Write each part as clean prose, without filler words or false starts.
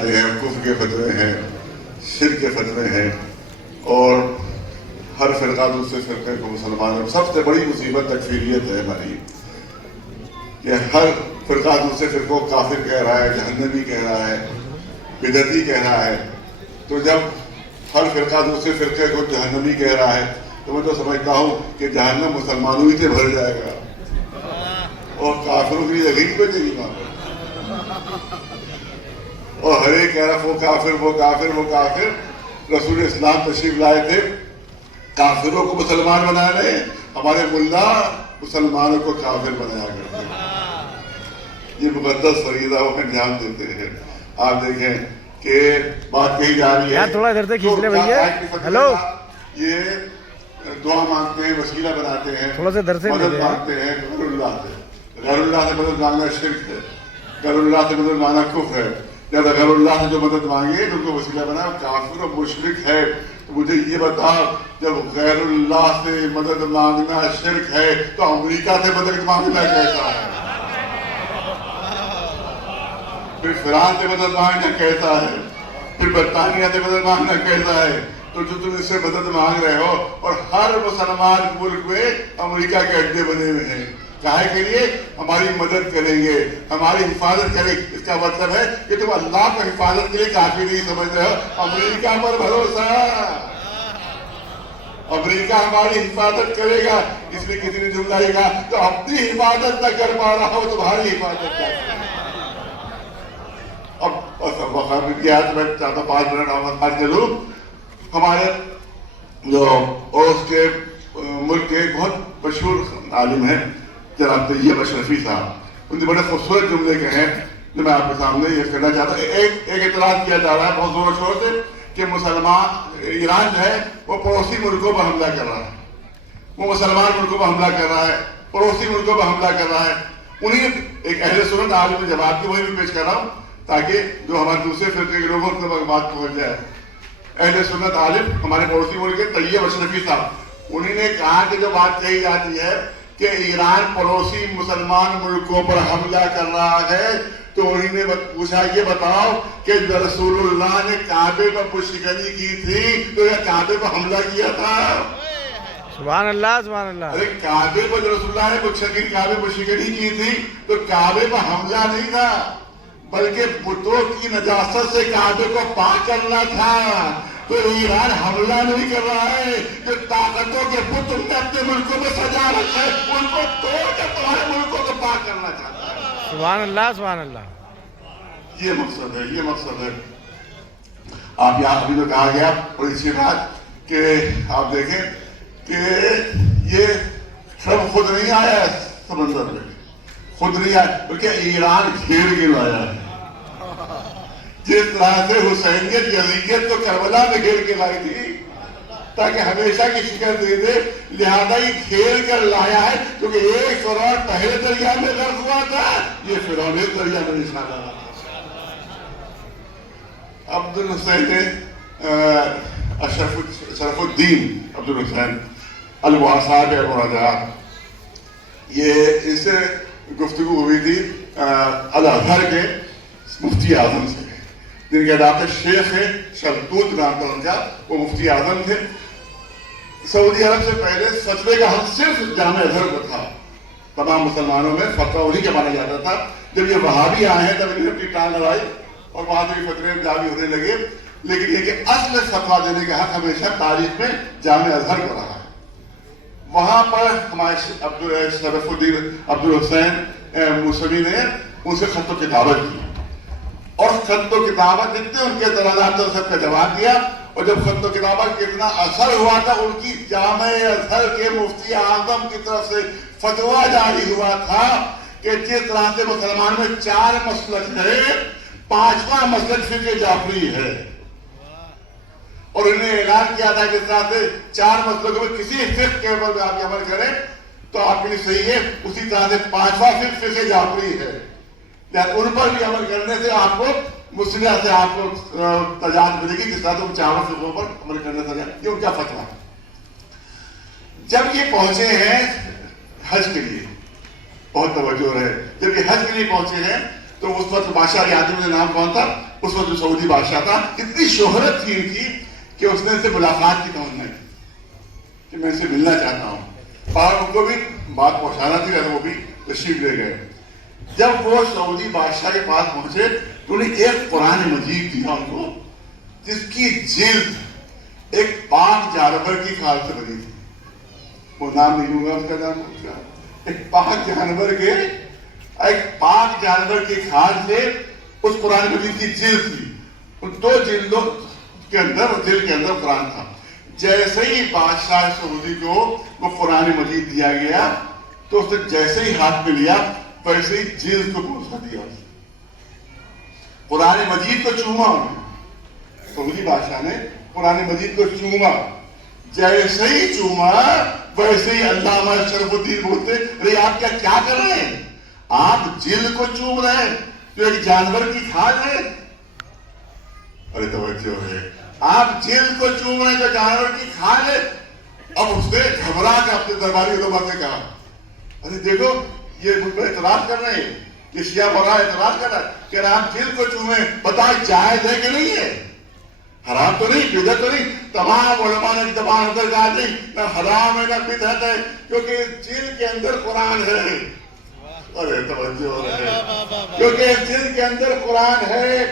آتے ہیں, کفر کے فتوے ہیں, شرک کے فتوے ہیں, اور ہر فرقہ دوسرے فرقے کو مسلمان. سب سے بڑی مصیبت تکفیریت ہے ہماری, کہ ہر فرقہ دوسرے فرقوں کو کافر کہہ رہا ہے, جہنمی کہہ رہا ہے, بدعتی کہہ رہا ہے. تو جب ہر فرقہ دوسرے فرقے کو جہنمی کہہ رہا ہے تو میں تو سمجھتا ہوں کہ جہنم مسلمانوں ہی سے بھر جائے گا اور کافروں کی جگہ پہ جائے گا. اور ہر ایک کہہ رہا وہ کافر وہ کافر وہ کافر. رسول اسلام تشریف لائے تھے, کافروں کو مسلمان بنا رہے, ہمارے ملا مسلمانوں کو کافر بنایا کرتے ہیں. یہ مقدس فریضہ وہ انجام دیتے ہیں. آپ دیکھیں کہ بات کہی جا رہی ہے, تھوڑا ادھر سے کھینچ لے بھیا. ہلو, یہ دعا مانگتے ہیں, وسیلہ بناتے ہیں, تھوڑا سا ادھر سے مدد مانگتے ہیں غیر اللہ سے. غیر اللہ سے مدد مانگنا شرک ہے, غیر اللہ سے مدد مانگنا کفر ہے. جب غیر اللہ سے جو مدد مانگے تو ان کو وسیلہ بنا کافر اور مشرک ہے. تو مجھے یہ بتاؤ, جب غیر اللہ سے مدد مانگنا شرک ہے تو امریکہ سے مدد مانگنا کیسا ہے؟ پھر فرانس سے مدد مانگنا کیسا ہے؟ پھر برطانیہ سے مدد مانگنا کیسا ہے؟ تو جو تم اس سے مدد مانگ رہے ہو, اور ہر مسلمان ملک میں امریکہ کے اڈے بنے ہوئے ہیں, کاہے کے لیے؟ ہماری مدد کریں گے, ہماری حفاظت کریں. اس کا مطلب ہے کہ تم اللہ کو حفاظت کے لیے کافی نہیں سمجھ رہے ہو. امریکہ پر بھروسہ, امریکہ ہماری حفاظت کرے گا. اس میں کسی نے جملہ لکھا تو اپنی حفاظت نہ کر پا رہا ہو تمہاری حفاظت کر. اب میں چاہتا 5 منٹ اور چلوں. ہمارے جو اوس کے ملک کے بہت مشہور عالم ہیں جناب طیب اشرفی صاحب, ان کے بڑے خوبصورت جملے کے ہیں جو میں آپ کے سامنے یہ کرنا چاہتا ہوں. ایک اعتراض کیا جا رہا ہے بہت زور و شور سے کہ مسلمان ایران جو ہے وہ پڑوسی ملکوں پر حملہ کر رہا ہے, وہ مسلمان ملکوں پر حملہ کر رہا ہے, پڑوسی ملکوں پر حملہ کر رہا ہے. انہیں ایک اہل سنت عالم نے جواب کی, وہی بھی پیش کر رہا ہوں تاکہ جو ہمارے دوسرے فرقے کے لوگوں تک بات پہنچ جائے. اہل سنت عالم ہمارے پڑوسی ملک کے طیب اشرفی صاحب, انہوں نے کہا کہ جو بات کہی جاتی ہے کہ ایران پڑوسی مسلمان ملکوں پر حملہ کر رہا ہے, تو انہوں نے پوچھا یہ بتاؤ کہ رسول اللہ نے کعبے پر پشکنی کی تھی تو یہ کعبے پر حملہ کیا تھا؟ سبحان اللہ سبحان اللہ. ارے کعبے پر رسول اللہ نے کعبے پر شکنی کی تھی تو کعبے پر حملہ نہیں تھا, بلکہ بتوں کی نجاست سے کعبے کو پاک کرنا تھا. تو ایران حملہ نہیں کر رہا ہے, جو طاقتوں کے بت تم نے اپنے ملکوں میں سجا رکھے ان کو توڑ کر تمہارے ملکوں کو پاک کرنا چاہتا ہے. سبحان اللہ سبحان اللہ. یہ مقصد ہے, یہ مقصد ہے. آپ یہاں ابھی تو کہا گیا, اور اسی بات کہ آپ دیکھیں کہ یہ سب خود نہیں آیا ہے سمندر میں, خود نہیں آیا, بلکہ ایران گھیر کے لایا ہے. جس طرح سے حسینیت یزیدیت کو کربلا میں گھیر کے لائی تھی تاکہ ہمیشہ کی شکست دے دے, لہذا یہ گھیر کر لایا ہے, کیونکہ ایک فرعون پہلے دریا میں غرق ہوا تھا, یہ فرعون اس دریا میں نشانہ رہا. عبد الحسین شرف الدین عبد الحسین الواساب المراجعات, یہ اس سے گفتگو ہوئی تھی الازہر کے مفتی اعظم سے, جن کے نام شیخ شلتوت نام تھا ان کا, وہ مفتی اعظم تھے. سعودی عرب سے پہلے فتوے کا حق صرف جامع ازہر کو تھا, تمام مسلمانوں میں فتویٰ انہی کے مانا جاتا تھا. جب یہ وہابی آئے ہیں تب انہوں نے اپنی ٹانگ لڑائی اور وہاں سے بھی فتوے جاری ہونے لگے, لیکن یہ کہ اصل فتویٰ دینے کا حق ہمیشہ تاریخ میں جامع ازہر کو رہا ہے. وہاں پر ہمارے شرف الدین عبد الحسین موسوی نے ان سے خط و کتابت کی, اور خط و کتابت جتنے ان کے اعتراضات تھے سب کا جواب دیا. اور جب خط و کتابت کا اتنا اثر ہوا تھا, ان کی جامع ازہر کے مفتی اعظم کی طرف سے فتویٰ جاری ہوا تھا کہ جس طرح سے مسلمان میں 4 مسلک ہے, 5واں مسلک فقہ جعفری ہے, اور انہوں نے اعلان کیا تھا کہ جس طرح سے 4 مسلکوں میں کسی فقہ کے اوپر آپ عمل کریں تو آپ کے لیے صحیح ہے, اسی طرح سے 5واں فقہ جعفری ہے, ان پر بھی عمل کرنے سے آپ کو مسلح سے آپ کو تجاوز ملے گی, جس طرح تم 4 فقہوں پر عمل کرنے سے. یہ ان کا فتویٰ. جب یہ پہنچے ہیں حج کے لیے, بہت توجہ ہے, جب یہ حج کے لیے پہنچے ہیں تو اس وقت بادشاہ یاد ہے مجھے نام کون تھا، اس وقت جو سعودی بادشاہ تھا، اتنی شہرت تھی ان کی کہ اس نے ان سے ملاقات کی تمنا کی کہ میں ان سے ملنا چاہتا ہوں، اور ان کو بھی بات پہنچانا تھی، وہ بھی تشریف لے گئے۔ جب وہ سعودی بادشاہ کے پاس پہنچے تو انہیں ایک قرآن مجید دیا ان کو، جس کی جلد ایک پاک جانور کی کھال سے بنی تھی، وہ نام نہیں لوں گا اس کا، نام کیا، ایک پاک جانور کی کھال سے اس قرآن مجید کی جلد تھی، ان 2 جلدوں کے اندر، دل کے اندر قرآن تھا۔ جیسے ہی بادشاہ سعودی کو وہ قرآن مجید دیا گیا تو اس نے جیسے ہی ہاتھ میں لیا ویسے ہی جلد کو بوسہ دیا، قرآن مجید کو چوما، سعودی بادشاہ نے قرآن مجید کو چوما، جیسے ہی چوما ویسے ہی علامہ شرف الدین بولتے، ارے آپ کیا کر رہے ہیں، آپ جلد کو چوم رہے ہیں جو ایک جانور کی کھال ہے، ارے توجہ ہے، آپ جلد کو چوم رہے ہیں جو جانور کی کھال ہے۔ اب اس نے گھبرا کے اپنے درباری علماء سے کہا، ارے دیکھو یہ مجھ پر اعتراض کر رہے ہیں، یہ شیعہ برا اعتراض کر رہا ہے کہ آپ جلد کو چومیں، بتائیں جائز ہے کہ نہیں ہے، حرام تو نہیں، بدعت تو نہیں۔ تمام علماء نے تمام اندر کہا نہیں، نہ حرام ہے نہ بدعت ہے، کیونکہ اس جلد کے اندر قرآن ہے، ارے توجہ ہو رہے ہیں، کیونکہ اس جلد کے اندر قرآن ہے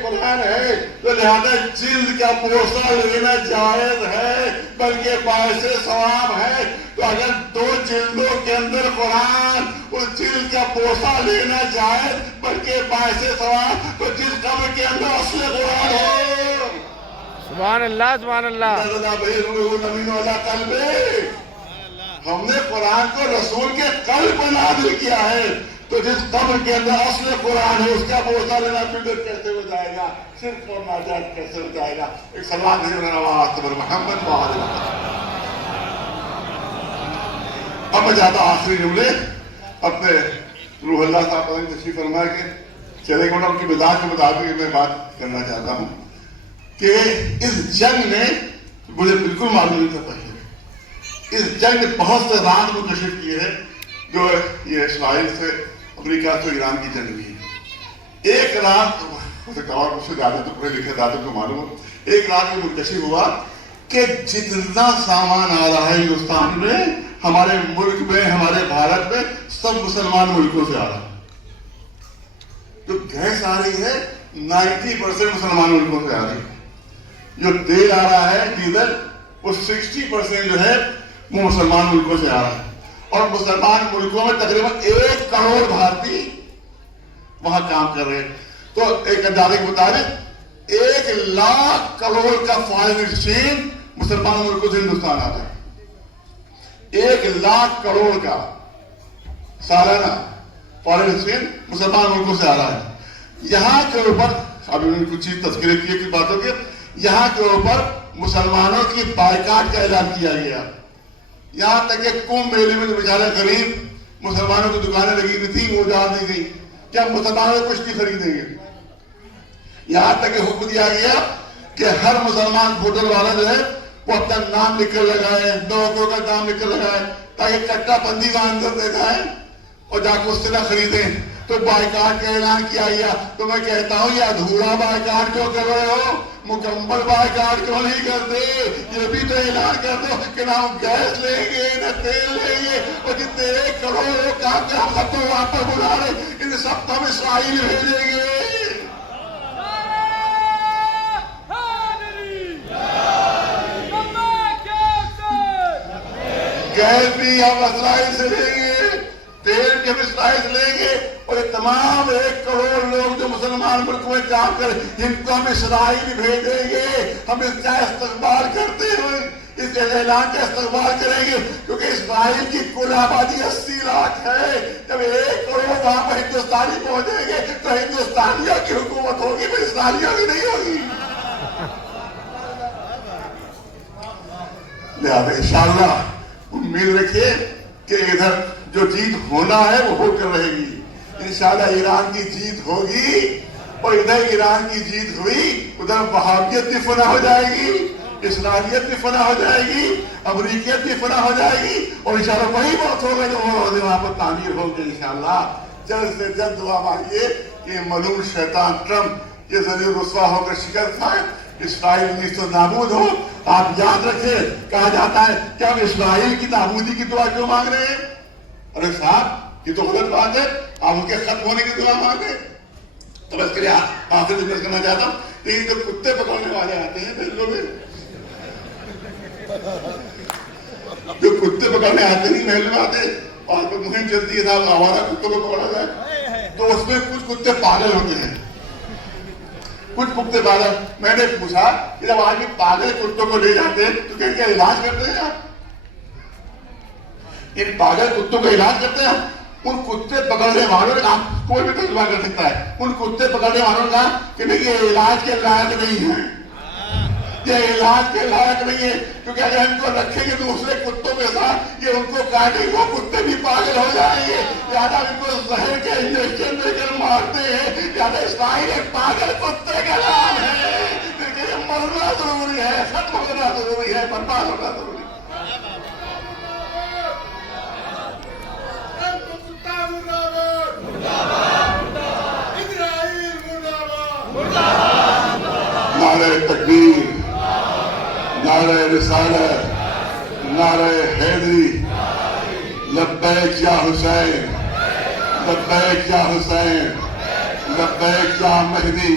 تو لہذا جلد کا بوسہ لینا جائز ہے، بلکہ باعث ثواب ہے۔ تو اگر 2 جلدوں کے اندر قرآن، اس جلد کا بوسہ لینا جائز بلکہ باعث ثواب، تو جس قبر کے اندر اصل قرآن ہو، سبحان اللہ سبحان اللہ، ہم نے قرآن کو رسول کے قلب پر نازل کیا ہے، تو جس قبر کے اندر اصل قرآن ہے اس کا بوسہ لینا بدعت کیسے ہو جائے گا، شرک اور ناجائز کیسے ہو جائے گا۔ ایک سلام بھیجو نواز محمد وعلیہ وسلم۔ اب میں چاہتا ہوں آخری جملے اپنے روح اللہ صاحب پر تشریف فرما کے چلے گا، ان کی مزاج کے مطابق میں بات کرنا چاہتا ہوں کہ اس جنگ میں مجھے بالکل معلوم نہیں تھا پہلے، اس جنگ میں بہت سے راز منکشف کیے ہیں، جو یہ اسرائیل سے امریکہ سے ایران کی جنگ ہوئی ہے۔ ایک راز ہو سکتا اور مجھ سے زیادہ تو پڑھے لکھے زیادہ کو معلوم ہو، ایک راز میں منکشف ہوا کہ جتنا سامان آ رہا ہے ہندوستان میں، ہمارے ملک میں، ہمارے بھارت میں، سب مسلمان ملکوں سے آ رہا ہے۔ جو گیس آ رہی ہے 90% مسلمان ملکوں سے آ رہی ہے، جو تیل آ رہا ہے ڈیزل وہ 60% جو ہے وہ مسلمان ملکوں سے آ رہا ہے، اور مسلمان ملکوں میں تقریباً 1 کروڑ بھارتی وہاں کام کر رہے ہیں۔ تو ایک اندازے کے مطابق 1 لاکھ کروڑ کا فارن ایکسچینج مسلمان ملکوں سے ہندوستان آتا ہے، 1 لاکھ کروڑ کا سالانہ فارن ایکسچینج مسلمان ملکوں سے آ رہا ہے۔ یہاں کے اوپر ابھی انہوں نے کچھ چیز تذکرے کیے کچھ باتوں کے، یہاں کے اوپر مسلمانوں کی بائیکاٹ کا اعلان کیا گیا، یہاں تک کہ کمبھ میلے میں جو بیچارے غریب مسلمانوں کی دکانیں لگی ہوئی تھی وہ اجاڑ دی گئی کہ ہم مسلمانوں کو کچھ نہیں خریدیں گے۔ یہاں تک کہ حکم دیا گیا کہ ہر مسلمان ہوٹل والا جو ہے وہ اپنا نام لکھ کر لگائے، نوکروں کا نام لکھ کر لگائے، تاکہ کٹا بندی کا اندر دے جائیں اور جا کے اس سے نہ خریدیں۔ تو بائیکاٹ کا اعلان کیا گیا۔ تو میں کہتا ہوں یہ ادھورا بائیکاٹ کیوں کر رہے ہو، مکمل بائیکاٹ کیوں نہیں کرتے؟ یہ بھی تو اعلان کر دو کہ نہ ہم گیس لیں گے نہ تیل لیں گے، اور جتنے 1 کروڑ لوگ کام کے ہم سب کو وہاں پر بلا رہے، ان سب کو ہم اسرائیل بھیجیں گے۔ گیس بھی ہم اسرائیل سے لیں گے، تیل بھی ہم اسرائیل سے لیں گے، اور یہ تمام 1 کروڑ لوگ جو مسلمان ملک میں کام کریں ان کو ہم اسرائیل بھیجیں گے۔ ہم اس کا استقبال کرتے ہوئے اس اعلان کا استقبال کریں گے، کیونکہ اسرائیل کی کل آبادی 80 لاکھ ہے۔ جب 1 کروڑ وہاں پر ہندوستانی پہنچیں گے تو ہندوستانیوں کی حکومت ہوگی، پھر اسرائیلیوں کی نہیں ہوگی۔ لہذا انشاءاللہ امید رکھیے کہ ادھر جو جیت ہونا ہے وہ ہو کر رہے گی، انشاءاللہ ایران کی جیت ہوگی، اور ادھر ایران کی جیت ہوئی ادھر وہابیت بھی فنا ہو جائے گی، اسرائیلیت بھی فنا ہو جائے گی، امریکیت بھی فنا ہو جائے گی، اور انشاءاللہ وہی بات ہوگا جو وہاں پر تعمیر ہوگی۔ انشاءاللہ جلد سے جلد دعا مانگیے کہ ملعون شیطان ٹرمپ یہ ذلیل رسوا ہو کر شکست کھائے، اسرائیل نیست و نابود ہو۔ آپ یاد رکھیں کہا جاتا ہے کہ ہم اسرائیل کی نابودی کی دعا کیوں مانگ رہے ہیں؟ ارے صاحب یہ تو غلط بات ہے، آپ ان کے ختم ہونے کی دعا مانگ رہے ہیں۔ تو بس کے لیے آخر ڈسکس کرنا چاہتا ہوں، لیکن جو کتے پکڑنے والے آتے ہیں پھر لوگ جو کتے پکڑنے آتے نہیں محل میں آتے اور کوئی مہم چلتی ہے صاحب ہمارا کتوں کو پکڑا جائے، تو اس میں کچھ کتے پاگل ہوتے ہیں، کچھ کتے پاگل۔ میں نے پوچھا کہ جب آج پاگل کتوں کو لے جاتے ہیں تو کیا علاج کرتے ہیں آپ؟ ان پاگل کتوں کا علاج کرتے ہیں؟ ان کتے پکڑنے والوں نے کہا، کوئی بھی تجربہ کر سکتا ہے، ان کتے پکڑنے والوں نے کہا کہ نہیں یہ علاج کے لائق نہیں ہے، یہ علاج کے لائق نہیں ہے، کیونکہ اگر ان کو رکھیں گے دوسرے کتوں کے ساتھ یہ ان کو کاٹیں گے، وہ کتے بھی پاگل ہو جائیں گے، لہٰذا ان کو زہر کے انجیکشن دے کر مارتے ہیں۔ لہٰذا اسرائیل ایک پاگل کتے کا نام ہے، لیکن یہ مرنا ضروری ہے، ختم ہونا ضروری ہے، برباد ہونا ضروری ہے۔ نعرہ تکبیر، نعرہ رسالت، نعرہ حیدری، لبیک یا حسین، لبیک یا حسین، لبیک یا مہدی،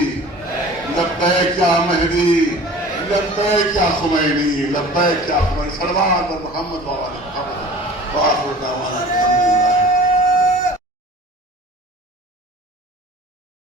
لبیک یا مہدی، لبیک یا خمینی، لبیک یا خمینی، صلوات محمد و آل محمد وآخر دعوانا